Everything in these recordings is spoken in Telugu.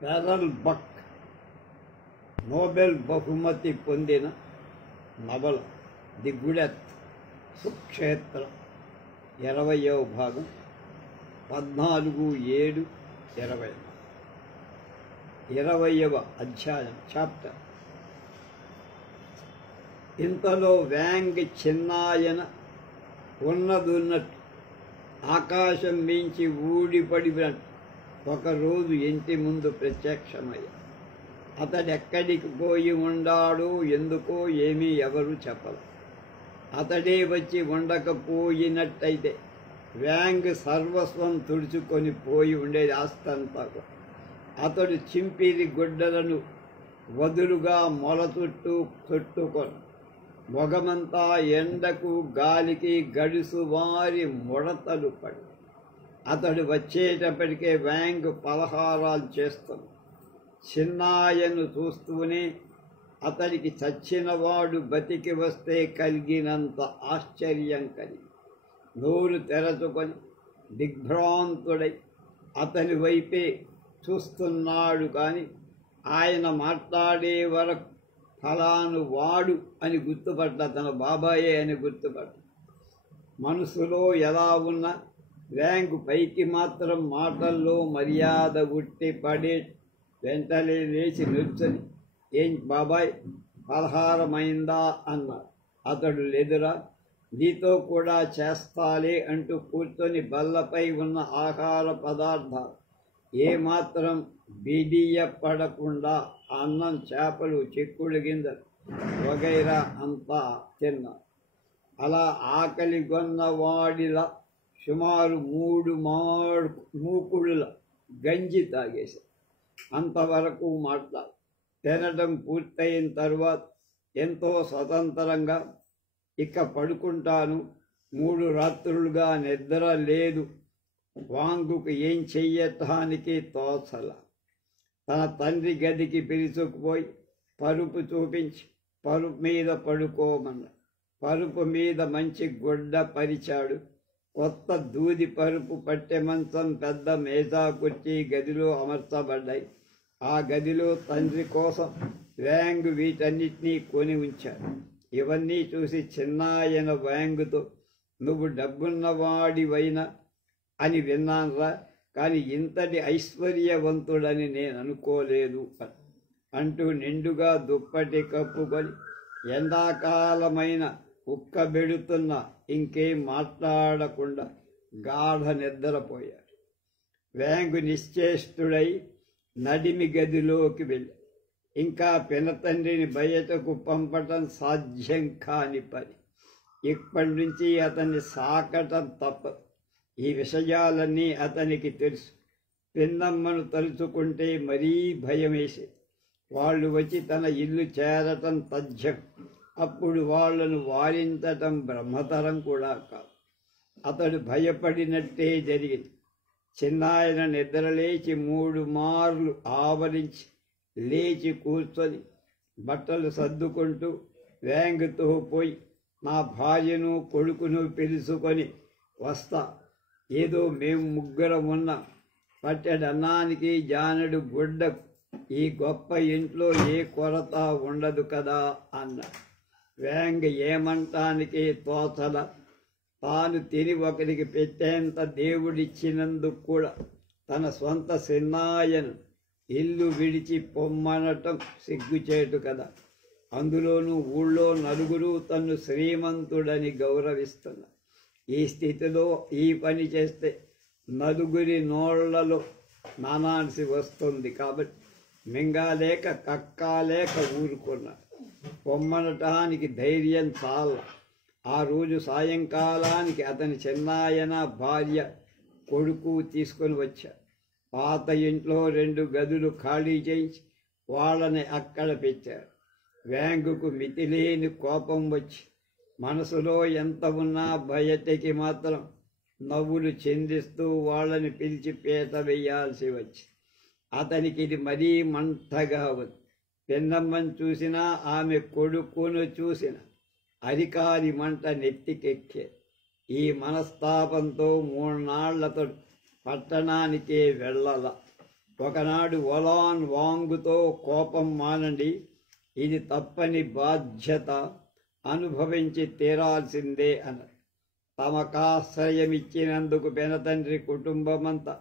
ప్యారల్ బక్ నోబెల్ బహుమతి పొందిన నవల ది గుడెత్ సుక్షేత్రం 20వ భాగం 14/7/20 20వ అధ్యాయం చాప్టర్. ఇంతలో వ్యాంగ్ చిన్నాయన ఉన్నదున్నట్టు ఆకాశం మించి ఊడిపడినట్టు ఒకరోజు ఇంటి ముందు ప్రత్యక్షమయ్యాడు. అతడెక్కడికి పోయి ఉండాడో ఎందుకో ఏమీ ఎవరు చెప్పరు. అతడే వచ్చి ఉండకపోయినట్టయితే వ్యాంగ్ సర్వస్వం తుడుచుకొని పోయి ఉండేది ఆస్తంతా. అతడు చింపిరి గుడ్డలను వదులుగా మొల చుట్టూ చుట్టుకొని మొగమంతా ఎండకు గాలికి గడుసు వారి ముడతలు పడి అతడు వచ్చేటప్పటికే వ్యాంగ్ పలహారాలు చేస్తాడు. చిన్నాయను చూస్తూనే అతడికి చచ్చినవాడు బతికి వస్తే కలిగినంత ఆశ్చర్యం కలిగి నోరు తెరచుకొని దిగ్భ్రాంతుడై అతని వైపే చూస్తున్నాడు. కానీ ఆయన మాట్లాడే వరకు ఫలాను వాడు అని గుర్తుపడ్డ, తన బాబాయే అని గుర్తుపడ్డ. మనసులో ఎలా ఉన్నా వ్యాంగ్ పైకి మాత్రం మాటల్లో మర్యాద ఉట్టి పడే వెంటనే లేచి నిల్చొని, ఏం బాబాయ్ పలహారమైందా అన్నాడు. అతడు లేదురా, నీతో కూడా చేస్తాలే అంటూ కూర్చొని బల్లపై ఉన్న ఆహార పదార్థాలు ఏమాత్రం బిడియపడకుండా అన్నం, చేపలు, చిక్కుడు గింజలు వగైరా అంతా తిన్నారు. అలా ఆకలి కొన్నవాడిలా సుమారు 3 మూకుడుల గంజి తాగేశారు. అంతవరకు మాట్లాడు. తినడం పూర్తయిన తర్వాత ఎంతో స్వతంత్రంగా, ఇక పడుకుంటాను, 3 రాత్రులుగా నిద్ర లేదు. వాంగుకు ఏం చెయ్యటానికి తోచల. తన తండ్రి గదికి పిలుచుకుపోయి పరుపు చూపించి పరుపు మీద పడుకోమన్నాడు. పరుపు మీద మంచి గుడ్డ పరిచాడు. కొత్త దూది పరుపు, పట్టె మంచం, పెద్ద మేజా కుర్చీ గదిలో అమర్చబడ్డాయి. ఆ గదిలో తండ్రి కోసం వ్యాంగ్ వీటన్నిటినీ కొని ఉంచాడు. ఇవన్నీ చూసి చిన్నాయన వ్యాంగుతో, నువ్వు డబ్బున్నవాడివైనా అని విన్నానురా, కానీ ఇంతటి ఐశ్వర్యవంతుడని నేను అనుకోలేదు అంటూ నిండుగా దుప్పటి కప్పుకొని ఎండాకాలమైన ఉక్కబెడుతున్న ఇంకేం మాట్లాడకుండా గాఢ నిద్రపోయాడు. వ్యాంగు నిశ్చేష్టుడై నడిమి గదిలోకి వెళ్ళి, ఇంకా పినతండ్రిని బయటకు పంపటం సాధ్యం కాని పని. ఇప్పటి నుంచి అతన్ని సాకటం తప్పదు. ఈ విషయాలన్నీ అతనికి తెలుసు. పిన్నమ్మను తలుచుకుంటే మరీ భయమేసి వాళ్ళు వచ్చి తన ఇల్లు చేరటం తథ్యం. అప్పుడు వాళ్లను వారించటం బ్రహ్మతరం కూడా కాదు. అతడు భయపడినట్టే జరిగింది. చిన్నాయన నిద్రలేచి 3 మార్లు ఆవరించి లేచి కూర్చొని బట్టలు సర్దుకుంటూ వ్యాంగ్తో పోయి, నా భార్యను కొడుకును పిలుచుకొని వస్తా. ఏదో మేము 3 ఉన్నాం. పట్టెడన్నానికి జానడు గుడ్డకు ఈ గొప్ప ఇంట్లో ఏ కొరత ఉండదు కదా అన్నాడు. వ్యాంగ్ ఏమంటానికి తోచల. తాను తిని ఒకరికి పెట్టేంత దేవుడిచ్చినందుకు కూడా తన సొంత చిన్నాయను ఇల్లు విడిచి పొమ్మనటం సిగ్గుచేటు కదా. అందులోనూ ఊళ్ళో నలుగురు తన్ను శ్రీమంతుడని గౌరవిస్తున్నారు. ఈ స్థితిలో ఈ పని చేస్తే నలుగురి నోళ్లలో నానాల్సి వస్తుంది. కాబట్టి మింగాలేక కక్కాలేక ఊరుకున్నాడు. పొమ్మనటానికి ధైర్యం చాలా. ఆ రోజు సాయంకాలానికి అతని చిన్నాయన భార్య కొడుకు తీసుకొని వచ్చారు. పాత ఇంట్లో 2 గదులు ఖాళీ చేయించి వాళ్ళని అక్కడ పెట్టారు. వ్యాంగుకు మితిలేని కోపం వచ్చి మనసులో ఎంత ఉన్నా బయటికి మాత్రం నవ్వులు చెందిస్తూ వాళ్ళని పిలిచి పీట వేయాల్సి వచ్చి అతనికి ఇది మరీ మంటగా ఉంది. పిన్నమ్మను చూసినా, ఆమె కొడుకును చూసిన అరికారి మంట నెత్తికెక్కే. ఈ మనస్తాపంతో 3 నాళ్లతో పట్టణానికే వెళ్ళాల. ఒకనాడు ఒలాన్ వాంగుతో కోపం మానండి, ఇది తప్పని బాధ్యత, అనుభవించి తీరాల్సిందే అన్నారు. తమకాశ్రయమిచ్చినందుకు పెనతండ్రి కుటుంబమంతా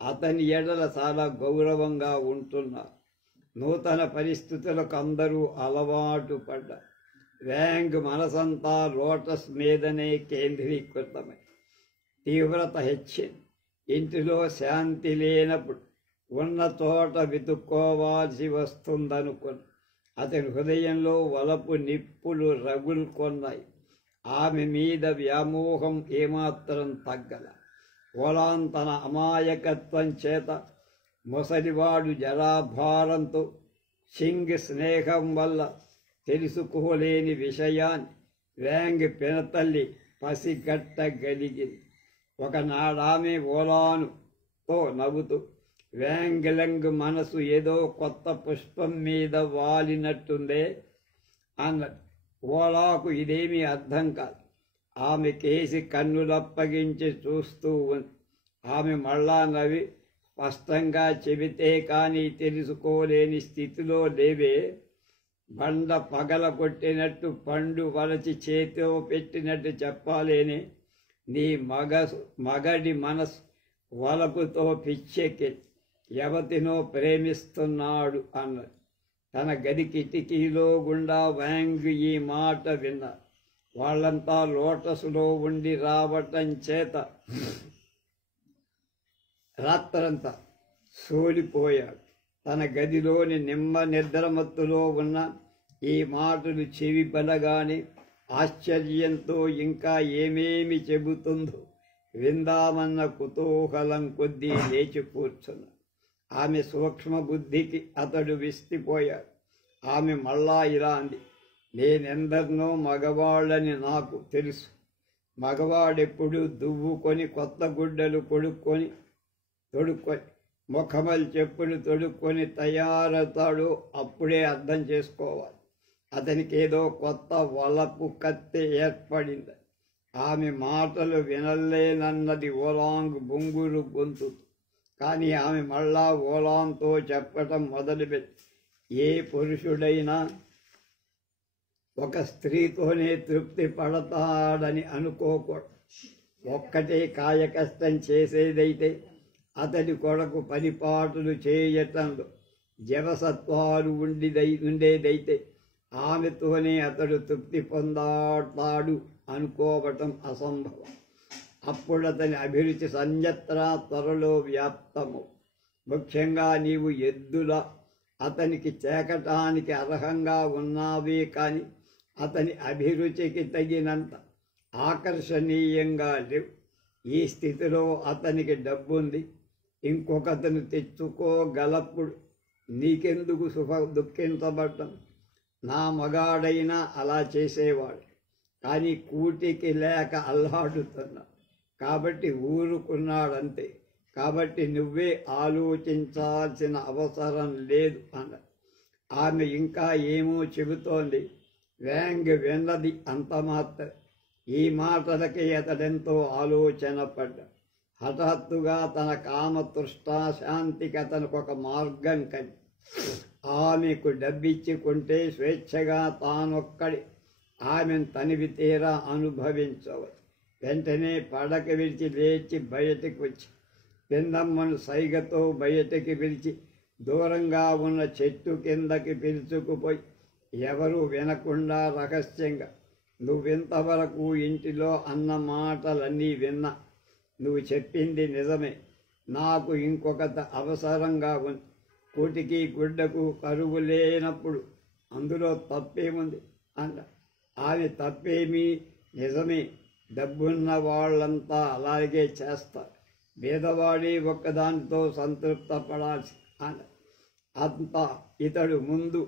అతని ఎడల చాలా గౌరవంగా ఉంటున్నారు. నూతన పరిస్థితులకు అందరూ అలవాటు పడ్డారు. వ్యాంగ్ మనసంతా లోటస్ మీదనే కేంద్రీకృతమై తీవ్రత హెచ్చింది. ఇంటిలో శాంతి లేనప్పుడు ఉన్న చోట వెతుక్కోవాల్సి వస్తుందనుకుని అతని హృదయంలో వలపు నిప్పులు రగులుకొన్నాయి. ఆమె మీద వ్యామోహం ఏమాత్రం తగ్గల. ఒలాన్ తన అమాయకత్వం చేత, ముసలివాడు జరాభారంతో, సింగ్ స్నేహం వల్ల తెలుసుకోలేని విషయాన్ని వ్యాంగ్ పినతల్లి పసిగట్టగలిగింది. ఒకనాడామె ఒలానుతో నవ్వుతూ, వ్యాంగ్లంగ్ మనసు ఏదో కొత్త పుష్పం మీద వాలినట్టుందే అన్నది. ఓలాకు ఇదేమీ అర్థం కాదు. ఆమె కేసి కన్నులప్పగించి చూస్తూ ఉంది. ఆమె మళ్ళా నవ్వి, స్పష్టంగా చెబితే కానీ తెలుసుకోలేని స్థితిలో లేవే. బండ పగల కొట్టినట్టు, పండు వలచి చేతిలో పెట్టినట్టు చెప్పాలేనే. నీ మగడి మనసు వలపుతో పిచ్చెక్కి ఎవతినో ప్రేమిస్తున్నాడు అన్నది. తన గది కిటికీలో గుండా వ్యాంగ్ ఈ మాట విన్నారు. వాళ్ళంతా లోటస్లో ఉండి రావటం చేత రాత్రంతా సోలిపోయాడు. తన గదిలోని నిద్రమత్తులో ఉన్న ఈ మాటలు చెవి పడగానే ఆశ్చర్యంతో ఇంకా ఏమేమి చెబుతుందో విందామన్న కుతూహలం కొద్దీ లేచి కూర్చున్నాడు. ఆమె సూక్ష్మ బుద్ధికి అతడు విసిపోయాడు. ఆమె మళ్ళా ఇలా అంది, నేనెందరినో మగవాళ్ళని నాకు తెలుసు. మగవాడెప్పుడు దువ్వుకొని కొత్త గుడ్డలు తొడుక్కొని ముఖమల్ చెప్పులు తొడుక్కొని తయారవుతాడో అప్పుడే అర్థం చేసుకోవాలి. అతనికి ఏదో కొత్త వలపు కత్తి ఏర్పడింది. ఆమె మాటలు వినలేనన్నది ఓలాంగ్ బొంగురు గొంతు. కానీ ఆమె మళ్ళా ఓలాంతో చెప్పటం మొదలుపెట్టి, ఏ పురుషుడైనా ఒక స్త్రీతోనే తృప్తి పడతాడని అనుకోకూడదు. ఒక్కటే కాయకష్టం చేసేదైతే, అతడి కొరకు పనిపాటులు చేయటంలో జవసత్వాలు ఉండేదైతే ఆమెతోనే అతడు తృప్తి పొందాడు అనుకోవటం అసంభవం. అప్పుడు అతని అభిరుచి సన్యత్రా త్వరలో వ్యాప్తము. ముఖ్యంగా నీవు ఎద్దుల అతనికి చేకటానికి అర్హంగా ఉన్నావే కాని అతని అభిరుచికి తగినంత ఆకర్షణీయంగా లేవు. ఈ స్థితిలో అతనికి డబ్బుంది, ఇంకొకతను తెచ్చుకోగలప్పుడు నీకెందుకు దుఃఖించబడ్డం? నా మగాడైనా అలా చేసేవాడు, కానీ కూటికి లేక అల్లాడుతున్నా కాబట్టి ఊరుకున్నాడంతే. కాబట్టి నువ్వే ఆలోచించాల్సిన అవసరం లేదు అన్న. ఆమె ఇంకా ఏమో చెబుతోంది. వ్యాంగ్ విన్నది అంత మాత్రం. ఈ మాటలకి అతడెంతో ఆలోచన పడ్డా. హఠాత్తుగా తన కామతృష్టాశాంతికి అతనికి ఒక మార్గం కలిగి, ఆమెకు డబ్బిచ్చుకుంటే స్వేచ్ఛగా తానొక్కడి ఆమెను తనివి తీరా అనుభవించవచ్చు. వెంటనే పడక విడిచి లేచి బయటికి వచ్చి పిన్నమ్మను సైగతో బయటికి పిలిచి దూరంగా ఉన్న చెట్టు కిందకి పిలుచుకుపోయి ఎవరూ వినకుండా రహస్యంగా, నువ్వింతవరకు ఇంటిలో అన్న మాటలన్నీ విన్నా. నువ్వు చెప్పింది నిజమే. నాకు ఇంకొకత అవసరంగా ఉంది. కూటికి గుడ్డకు కరువు లేనప్పుడు అందులో తప్పేముంది అన్న. ఆమె తప్పేమీ నిజమే. డబ్బున్న వాళ్ళంతా అలాగే చేస్తారు. పేదవాడి ఒక్కదానితో సంతృప్త పడాల్సి అన్న. అంతా ఇతడు ముందు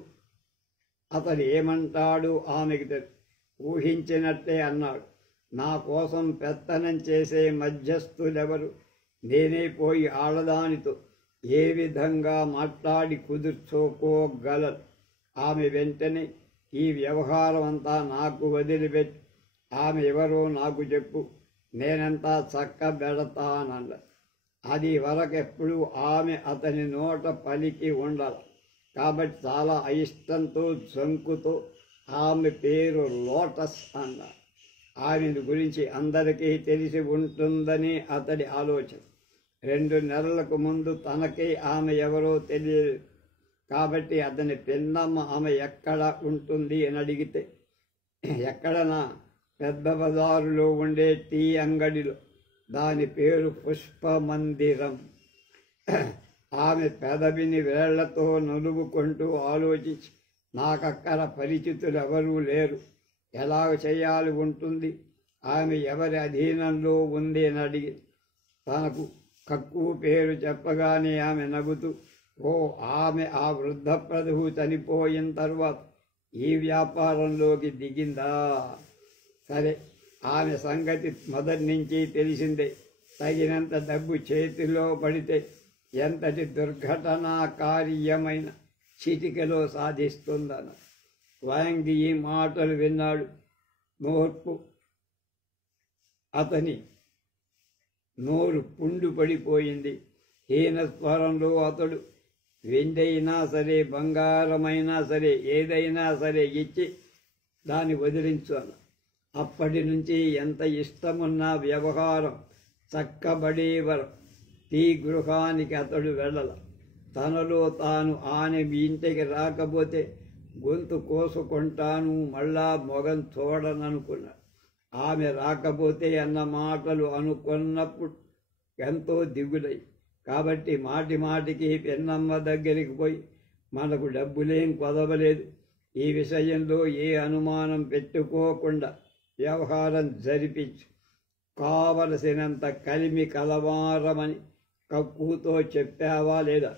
అతడు ఏమంటాడు ఆమెకు తెలుసు. ఊహించినట్టే అన్నాడు. నా కోసం పెత్తనం చేసే మధ్యస్థులెవరు? నేనే పోయి ఆడదానితో ఏ విధంగా మాట్లాడి కుదుర్చుకోగలరు? ఆమె వెంటనే, ఈ వ్యవహారం అంతా నాకు వదిలిపెట్టి ఆమె ఎవరో నాకు చెప్పు, నేనంతా చక్కబెడతానన్న. అది వరకెప్పుడు ఆమె అతని నోట పలికి ఉండాలి. కాబట్టి చాలా అయిష్టంతో జంకుతో ఆమె పేరు లోటస్ అన్నారు. ఆమెను గురించి అందరికీ తెలిసి ఉంటుందని అతడి ఆలోచన. 2 నెలలకు ముందు తనకే ఆమె ఎవరో తెలియదు. కాబట్టి అతని పిన్నమ్మ ఆమె ఎక్కడ ఉంటుంది అని అడిగితే, ఎక్కడనా పెద్ద బజారులో ఉండే టీ అంగడిలో. దాని పేరు పుష్పమందిరం. ఆమె పెదవిని వేళ్లతో నలుగుకుంటూ ఆలోచించి, నాకక్కడ పరిచితులు ఎవరూ లేరు, ఎలా చేయాలి ఉంటుంది, ఆమె ఎవరి అధీనంలో ఉంది అని అడిగి తనకు కక్కు పేరు చెప్పగానే ఆమె నవ్వుతూ, ఓ ఆమె ఆ వృద్ధ ప్రభువు చనిపోయిన తర్వాత ఈ వ్యాపారంలోకి దిగిందా? సరే, ఆమె సంగతి మొదటి నుంచి తెలిసిందే. తగినంత డబ్బు చేతిలో పడితే ఎంతటి దుర్ఘటనాకార్యమైన చిటికలో సాధిస్తుందన్న. వాంగి ఈ మాటలు విన్నాడు. అతని నోరు పుండు పడిపోయింది. హీన స్వరంలో అతడు, వెండైనా సరే, బంగారమైనా సరే, ఏదైనా సరే ఇచ్చి దాన్ని వదిలించాను. అప్పటి నుంచి ఎంత ఇష్టమున్న వ్యవహారం చక్కబడే వరకు టీ గృహానికి అతడు వెళ్ళల. తనలో తాను ఆమె ఇంటికి రాకపోతే గొంతు కోసుకుంటాను, మళ్ళా మొగం చూడననుకున్నాడు. ఆమె రాకపోతే అన్న మాటలు అనుకున్నప్పుడు ఎంతో దిగులై. కాబట్టి మాటి మాటికి పెన్నమ్మ దగ్గరికి పోయి, మనకు డబ్బులేం కొదవలేదు, ఈ విషయంలో ఏ అనుమానం పెట్టుకోకుండా వ్యవహారం జరిపించు, కావలసినంత కలిమి కలవారమని కక్కుతో చెప్పావా లేదా?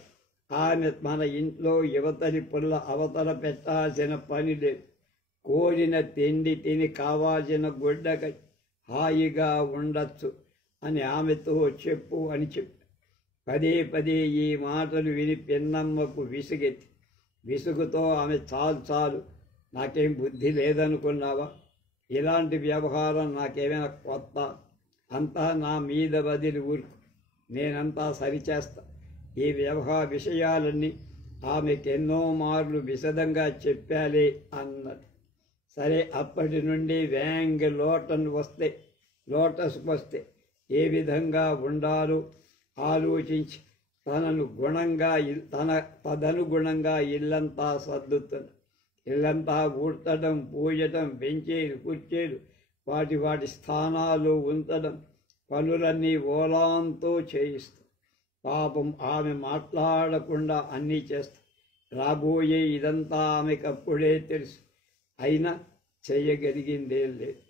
ఆమె మన ఇంట్లో యువతని పుల్ల అవతల పెట్టాల్సిన పని లేదు. కోరిన తిండి తిని కావాల్సిన గుడ్డకై హాయిగా ఉండొచ్చు అని ఆమెతో చెప్పు అని చెప్పి పదే పదే ఈ మాటలు విని పిన్నమ్మకు విసుగెత్తి, విసుగుతో ఆమె చాలు చాలు, నాకేం బుద్ధి లేదనుకున్నావా? ఇలాంటి వ్యవహారం నాకేమైనా కొత్త? అంతా నా మీద వదిలి ఊరుకు, నేనంతా సరిచేస్తా. ఈ విషయాలన్నీ ఆమెకెన్నో మార్లు విశదంగా చెప్పాలే అన్నది. సరే, అప్పటి నుండి వ్యాంగ్ లోటస్కు వస్తే ఏ విధంగా ఉండాలో ఆలోచించి తదనుగుణంగా ఇల్లంతా సర్దుతుంది. ఇల్లంతా ఊడ్చడం, పూయటం, బెంచీలు, కుర్చీలు వాటి స్థానాలు ఉంచడం, పనులన్నీ ఓలాంతో చేయిస్తుంది. పాపం ఆమె మాట్లాడకుండా అన్నీ చేస్తుంది. రాబోయే ఇదంతా ఆమెకప్పుడే తెలుసు. అయినా చేయగలిగిందేం లేదు.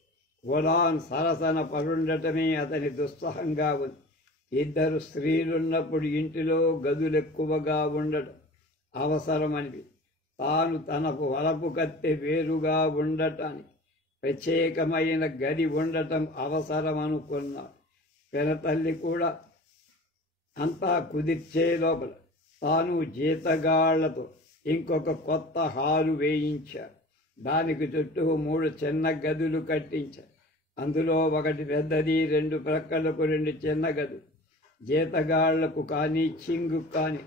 ఓలాన్ సరసన పరుండటమే అతని దుస్సహంగా ఉంది. 2 స్త్రీలున్నప్పుడు ఇంటిలో గదులెక్కువగా ఉండటం అవసరమని, తాను తనకు వలపు కత్తె వేరుగా ఉండటానికి ప్రత్యేకమైన గది ఉండటం అవసరమనుకున్నాడు. పెనతల్లి కూడా అంతా కుదిర్చే లోపల తాను జీతగాళ్లతో ఇంకొక కొత్త హాలు వేయించారు. దానికి చుట్టూ 3 చిన్న గదులు కట్టించారు. అందులో ఒకటి పెద్దది, 2 ప్రక్కలకు 2 చిన్న గదులు. జీతగాళ్లకు కానీ చింగు కానీ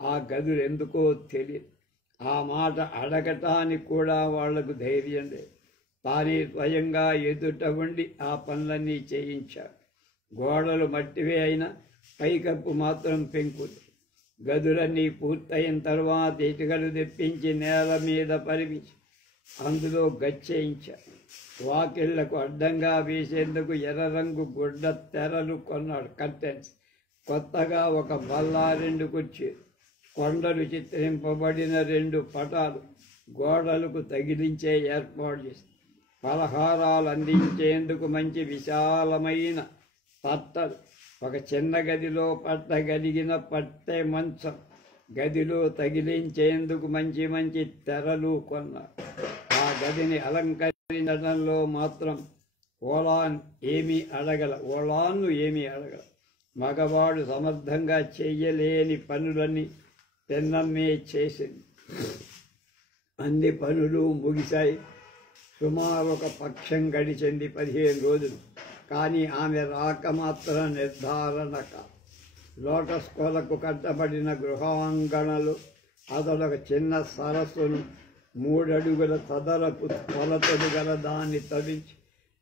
ఆ గదులు ఎందుకో తెలియదు. ఆ మాట అడగటానికి కూడా వాళ్లకు ధైర్యం లేదు. తానే స్వయంగా ఎదుట ఉండి ఆ పనులన్నీ చేయించాడు. గోడలు మట్టివే అయినా పైకప్పు మాత్రం పెంకులు. గదులన్నీ పూర్తయిన తర్వాత ఇటుకలు తెప్పించి నేల మీద పరిమించి అందులో గచ్చేయించాడు. వాకిళ్లకు అడ్డంగా వేసేందుకు ఎర్ర రంగు గుడ్డ తెరలు కొన్నాడు, కర్టెన్స్. కొత్తగా ఒక బల్ల, 2 కుర్చీలు, కొండలు చిత్రింపబడిన 2 పటాలు గోడలకు తగిలించే ఏర్పాటు చేసి, పలహారాలు అందించేందుకు మంచి విశాలమైన పట్టలు, ఒక చిన్న గదిలో పట్టగలిగిన పట్టె మంచం, గదిలో తగిలించేందుకు మంచి మంచి తెరలు కొన్నారు. ఆ గదిని అలంకరించడంలో మాత్రం ఓలాన్ను ఏమీ అడగల. మగవాడు సమర్థంగా చెయ్యలేని పనులన్నీ పెన్నమ్మే చేసింది. అన్ని పనులు ముగిశాయి. సుమారు ఒక పక్షం గడిచింది, 15 రోజులు. కానీ ఆమె రాక మాత్రం నిర్ధారణ కాదు. లోటస్ కొలకు కట్టబడిన గృహాంగణలు, అతడొక చిన్న సరస్సును 3 అడుగుల చదరపు కొలతలు గల దాన్ని తవ్వించి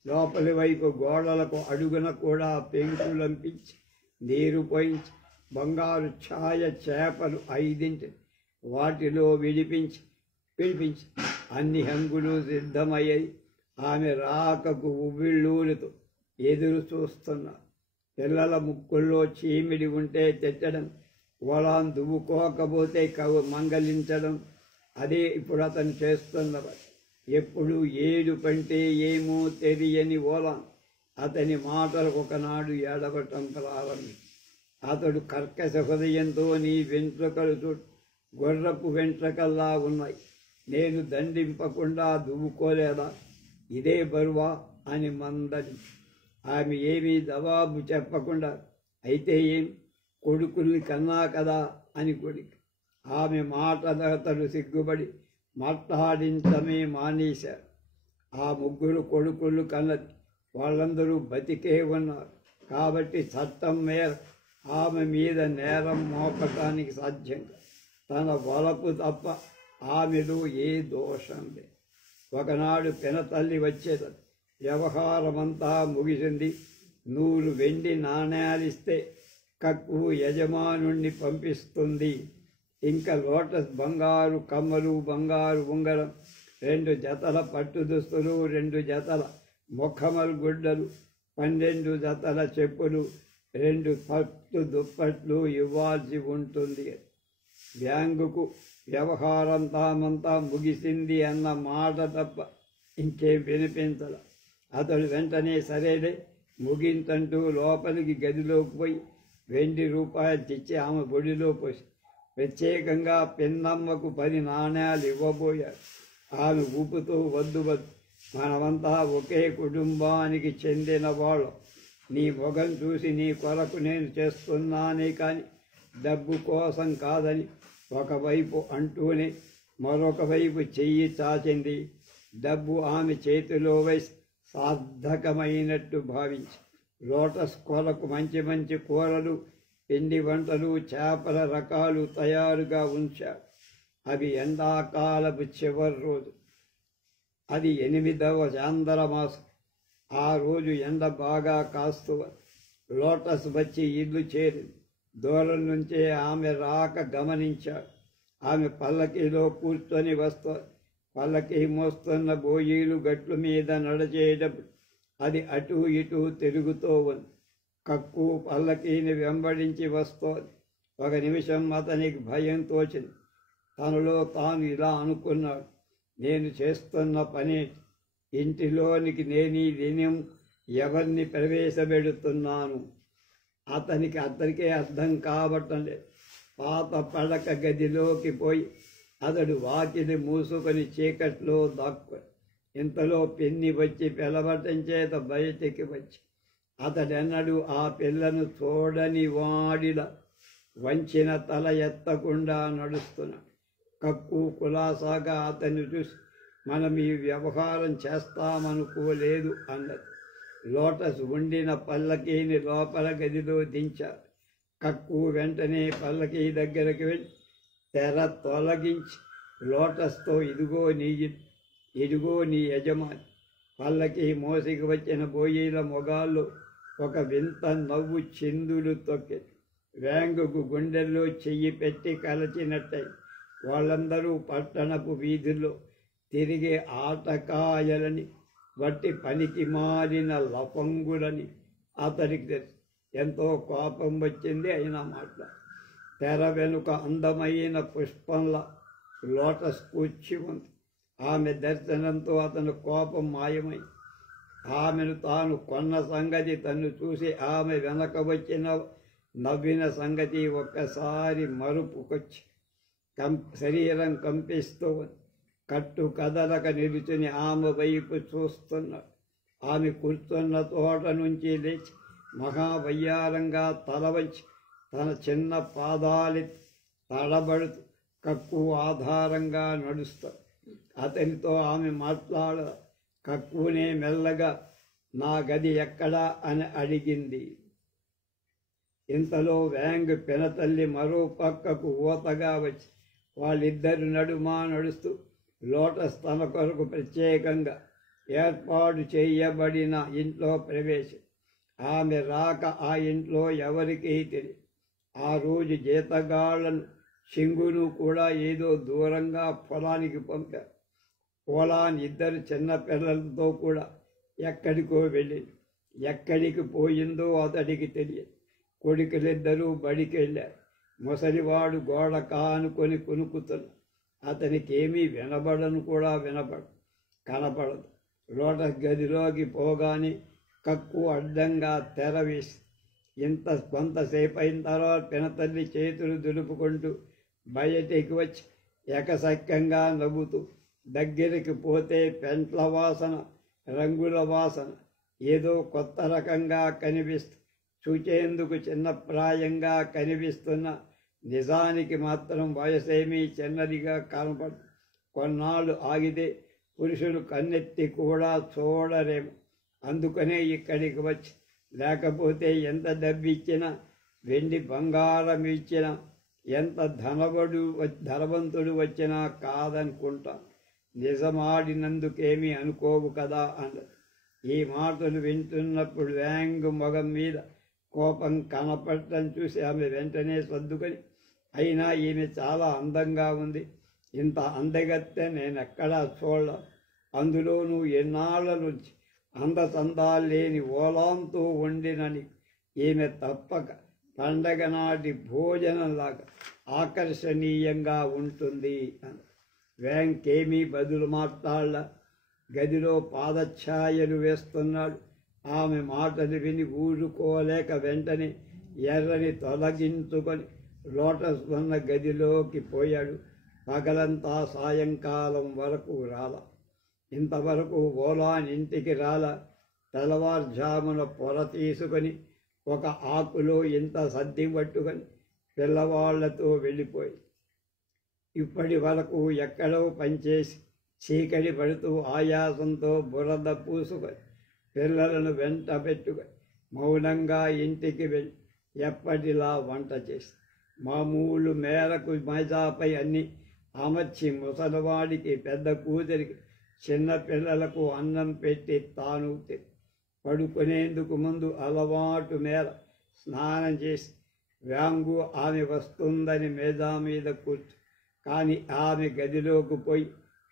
లోపలి వైపు గోడలకు అడుగున కూడా పెంకులంపించి నీరు పోయించి బంగారు ఛాయ చేపలు 5 వాటిలో పిలిపించి అన్ని హంగులు సిద్ధమయ్యాయి. ఆమె రాకకు ఉవ్విళ్ళూరుతో ఎదురు చూస్తున్నారు. పిల్లల ముక్కుల్లో చీమిడి ఉంటే తిట్టడం, వలాం దువ్వుకోకపోతే మంగలించడం, అదే ఇప్పుడు అతను చేస్తున్నవాడు. ఎప్పుడు ఏడు పంటే ఏమో తెలియని ఓలాం అతని మాటలకు ఒకనాడు ఏడవటం ప్రారంభం. అతడు కర్కశ హృదయంతో, నీ వెంట్రుకలు చూడు, గొర్రపు వెంట్రుకల్లా ఉన్నాయి, నేను దండింపకుండా దువ్వుకోలేదా, ఇదే బరువా అని మందడి. ఆమె ఏమీ జవాబు చెప్పకుండా, అయితే ఏం, కొడుకుల్ని కన్నా కదా అని కొడుకు. ఆమె మాటలతడు సిగ్గుపడి మాట్లాడించమే మానేశారు. ఆ 3 కొడుకులు కన్నది, వాళ్ళందరూ బతికే ఉన్నారు. కాబట్టి చట్టం మేర ఆమె మీద నేరం మోపటానికి సాధ్యంగా తన వలపు తప్ప ఆమెలో ఏ దోషం లేదు. ఒకనాడు పినతల్లి వచ్చేది. వ్యవహారమంతా ముగిసింది. 100 వెండి నాణేలిస్తే కక్కు యజమానుణ్ణి పంపిస్తుంది. ఇంకా లోటస్ బంగారు కమ్మలు, బంగారు ఉంగరం, 2 జతల పట్టు దుస్తులు, 2 జతల ముఖమల్ గుడ్డలు, 12 జతల చెప్పులు, 2 పట్టు దుప్పట్లు ఇవ్వాల్సి ఉంటుంది. బ్యాంకుకు వ్యవహారంతామంతా ముగిసింది అన్న మాట తప్ప ఇంకేం వినిపించల. అతడు వెంటనే సరేలే ముగింతంటూ లోపలికి గదిలోకి పోయి ₹20 తెచ్చి ఆమె బొడిలో పోసి ప్రత్యేకంగా పిన్నమ్మకు 10 నాణేలు ఇవ్వబోయాడు. ఆమె ఊపుతూ, వద్దు వద్దు, మనమంతా ఒకే కుటుంబానికి చెందిన వాళ్ళం. నీ మొగం చూసి నీ కొరకు నేను చేస్తున్నానే కానీ డబ్బు కోసం కాదని ఒకవైపు అంటూనే మరొక వైపు చెయ్యి చాచింది. డబ్బు ఆమె చేతిలో వేసి సార్థకమైనట్టు భావించి లోటస్ కొరకు మంచి మంచి కూరలు, పిండి వంటలు, చేపల రకాలు తయారుగా ఉంచాడు. అవి ఎండాకాలపు చివరి రోజు. అది 8వ చాంద్రమాసం. ఆ రోజు ఎండ బాగా కాస్తూ లోటస్ వచ్చి ఇల్లు చేరింది. దూరం నుంచే ఆమె రాక గమనించాడు. ఆమె పల్లకీలో కూర్చొని వస్తోంది. పల్లకీ మోస్తున్న బోయీలు గట్ల మీద నడిచేటప్పుడు అది అటూ ఇటూ తిరుగుతూ ఉంది. కక్కు పల్లకీని వెంబడించి వస్తోంది. ఒక నిమిషం అతనికి భయం తోచింది. తనలో తాను ఇలా అనుకున్నాడు, నేను చేస్తున్న పని, ఇంటిలోనికి నేనీ దినం ఎవరిని ప్రవేశపెడుతున్నాను? అతనికే అర్థం కావటం లేదు. పాత పడక గదిలోకి పోయి అతడు వాకిలి మూసుకొని చీకట్లో దాక్కొని ఇంతలో పిన్ని వచ్చి పిలవటం చేత బయటికి వచ్చి అతడెన్నడూ ఆ పిల్లను చూడని వాడిలా వంచిన తల ఎత్తకుండా నడుస్తున్నాడు. కక్కు కులాసాగా అతన్ని చూసి, మనం ఈ వ్యవహారం చేస్తామనుకోలేదు అన్నది. లోటస్ ఉండిన పల్లకీని లోపల గదిలో దించారు. కక్కు వెంటనే పల్లకీ దగ్గరికి వెళ్ళి తెర తొలగించి లోటస్తో, ఇదిగో నీ యజమాని. పల్లకీ మోసికి వచ్చిన బోయీల మొగాల్లో ఒక వింత నవ్వు చిందులు తొక్కి వేంగుకు గుండెల్లో చెయ్యి పెట్టి కలచినట్టయి. వాళ్ళందరూ పట్టణపు వీధుల్లో తిరిగే ఆటకాయలని, వట్టి పనికి మారిన లఫంగులని అతడికి తెలుసు. ఎంతో కోపం వచ్చింది. అయినా మాట్లాడు. తెర వెనుక అందమైన పుష్పంలా లోటస్ కూర్చి ఉంది. ఆమె దర్శనంతో అతని కోపం మాయమై ఆమెను తాను కొన్న సంగతి, తను చూసి ఆమె వెనక వచ్చిన నవ్విన సంగతి ఒక్కసారి మరుపుకొచ్చి శరీరం కంపిస్తూ ఉంది. కట్టు కదలక నిలుచుని ఆమె వైపు చూస్తున్నాడు. ఆమె కూర్చున్న తోట నుంచి లేచి మహావయ్యారంగా తల వంచి తన చిన్న పాదాలి తడబడుతూ కక్కు ఆధారంగా నడుస్తాడు. అతనితో ఆమె మాట్లాడ కక్కునే మెల్లగా, నా గది ఎక్కడా అని అడిగింది. ఇంతలో వ్యాంగ్ పినతల్లి మరో పక్కకు ఊతగా వచ్చి వాళ్ళిద్దరి నడుమ నడుస్తూ లోటస్ తన కొరకు ప్రత్యేకంగా ఏర్పాటు చేయబడిన ఇంట్లో ప్రవేశం. ఆమె రాక ఆ ఇంట్లో ఎవరికీ తెలియదు. ఆ రోజు జీతగాళ్లను సింగును కూడా ఏదో దూరంగా పొలానికి పంపారు. పొలాన్ని ఇద్దరు చిన్నపిల్లలతో కూడా ఎక్కడికో వెళ్ళింది. ఎక్కడికి పోయిందో అతడికి తెలియదు. కొడుకులిద్దరూ బడికి వెళ్ళారు. ముసలివాడు గోడ కానుకొని కొనుక్కుతున్నాడు. అతనికేమీ వినబడను కూడా కనపడదు. లోటస్ గదిలోకి పోగానే కక్కు అడ్డంగా తెర వేసి కొంతసేపు అయిన తర్వాత పినతల్లి చేతులు దులుపుకుంటూ బయటికి వచ్చి ఎకసక్కంగా నవ్వుతూ దగ్గరికి పోతే పెంట్ల వాసన, రంగుల వాసన ఏదో కొత్త రకంగా కనిపిస్తూ చూచేందుకు చిన్నప్రాయంగా కనిపిస్తున్న నిజానికి మాత్రం వయసేమీ చిన్నదిగా కనపడు. కొన్నాళ్ళు ఆగితే పురుషులు కన్నెత్తి కూడా చూడరేమో. అందుకనే ఇక్కడికి వచ్చి, లేకపోతే ఎంత డబ్బిచ్చినా, వెండి బంగారం ఇచ్చినా, ఎంత ధనవంతుడు వచ్చినా కాదనుకుంటా. నిజమాడినందుకేమీ అనుకోవు కదా అన్నది. ఈ మాటలు వింటున్నప్పుడు వ్యాంగ్ మొగం మీద కోపం కనపడటం చూసి ఆమె వెంటనే సర్దుకొని, అయినా ఈమె చాలా అందంగా ఉంది, ఇంత అందగత్తె నేనెక్కడా చూడలే, అందులోనూ ఎన్నాళ్ల నుంచి అందచందాలు లేని ఓలాంతో వండినని ఈమె తప్పక పండగ నాటి భోజనంలాగా ఆకర్షణీయంగా ఉంటుంది అని. వ్యాంకేమీ బదులు మాట్లాడాల. గదిలో పాదఛాయలు వేస్తున్నాడు. ఆమె మాటలు విని ఊరుకోలేక వెంటనే ఎర్రని తొలగించుకొని లోటస్ ఉన్న గదిలోకి పోయాడు. పగలంతా సాయంకాలం వరకు రాల. ఇంతవరకు ఓలాన్ ఇంటికి రాల. తెల్లవారుజామున పొర తీసుకొని ఒక ఆకులో ఇంత సర్ది పట్టుకొని పిల్లవాళ్లతో వెళ్ళిపోయి ఇప్పటి వరకు ఎక్కడో పనిచేసి చీకటి పడుతూ ఆయాసంతో బురద పూసుకొని పిల్లలను వెంట పెట్టుకొని మౌనంగా ఇంటికి వెళ్ళి ఎప్పటిలా వంట చేసి మామూలు మేరకు మైదాపై అన్ని అమర్చి ముసలివాడికి, పెద్ద కూతురికి, చిన్న పిల్లలకు అన్నం పెట్టి తాను పడుకునేందుకు ముందు అలవాటు మేర స్నానం చేసి వ్యాంగు ఆమె వస్తుందని మేజా మీద కూర్చు, కానీ ఆమె గదిలోకి పోయి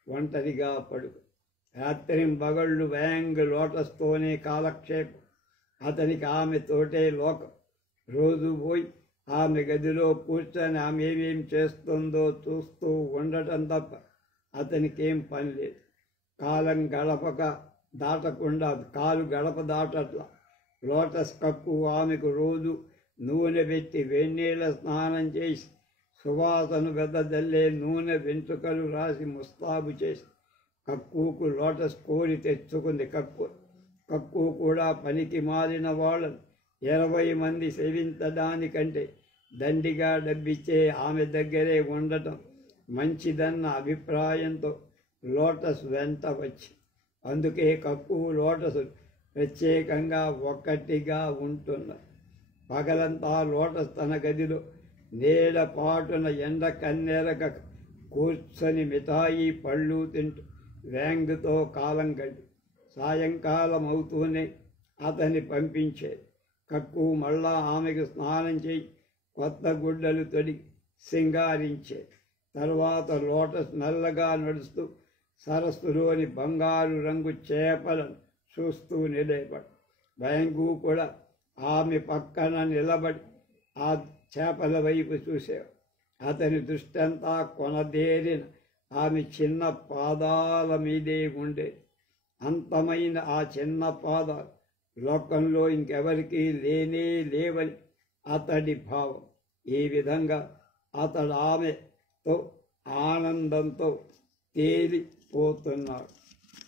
ఒంటరిగా పడుకు. రాత్రింబగళ్ళు వ్యాంగ్ లోటస్తోనే కాలక్షేపం. అతనికి ఆమెతోటే లోకం. రోజు పోయి ఆమె గదిలో కూర్చొని ఆమె ఏమేం చేస్తుందో చూస్తూ ఉండటం తప్ప అతనికేం పని లేదు. కాలు గడప దాటట్లా. లోటస్ కక్కు ఆమెకు రోజు నూనె పెట్టి వేన్నీళ్ళ స్నానం చేసి సువాసన వెదజల్లే నూనె వెంట్రుకలు రాసి ముస్తాబు చేసి కక్కుకు లోటస్ కోరి తెచ్చుకుంది. కక్కు కూడా పనికి మారిన వాళ్ళను 20 మంది సేవించడానికంటే దండిగా డబ్బిచ్చే ఆమె దగ్గరే ఉండటం మంచిదన్న అభిప్రాయంతో లోటస్ వెంట వచ్చి, అందుకే కక్కు లోటస్ ప్రత్యేకంగా ఒక్కటిగా ఉంటున్నారు. పగలంతా లోటస్ తన గదిలో నీడపాటున ఎండ కన్నెరగ కూర్చొని మిఠాయి పళ్ళు తింటూ వ్యాంగ్తో కాలం గడి. సాయంకాలం అవుతూనే అతన్ని పంపించేది. కక్కు మళ్ళా ఆమెకు స్నానం చేయి కొత్త గుడ్డలు తొడిగి సింగారించేది. తర్వాత లోటస్ మెల్లగా నడుస్తూ సరస్సులోని బంగారు రంగు చేపలను చూస్తూ నిలబడి వ్యాంగు కూడా ఆమె పక్కన నిలబడి ఆ చేపల వైపు చూసేవాడు. అతని దృష్టంతా కొనదేరిన ఆమె చిన్న పాదాల మీదే ఉండేది. అంతమైన ఆ చిన్న పాదాలు లోకంలో ఇంకెవరికీ లేనే లేవని అతడి భావం. ఈ విధంగా అతడు ఆమెతో ఆనందంతో తేలిపోతున్నాడు.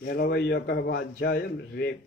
21వ అధ్యాయం రేపు.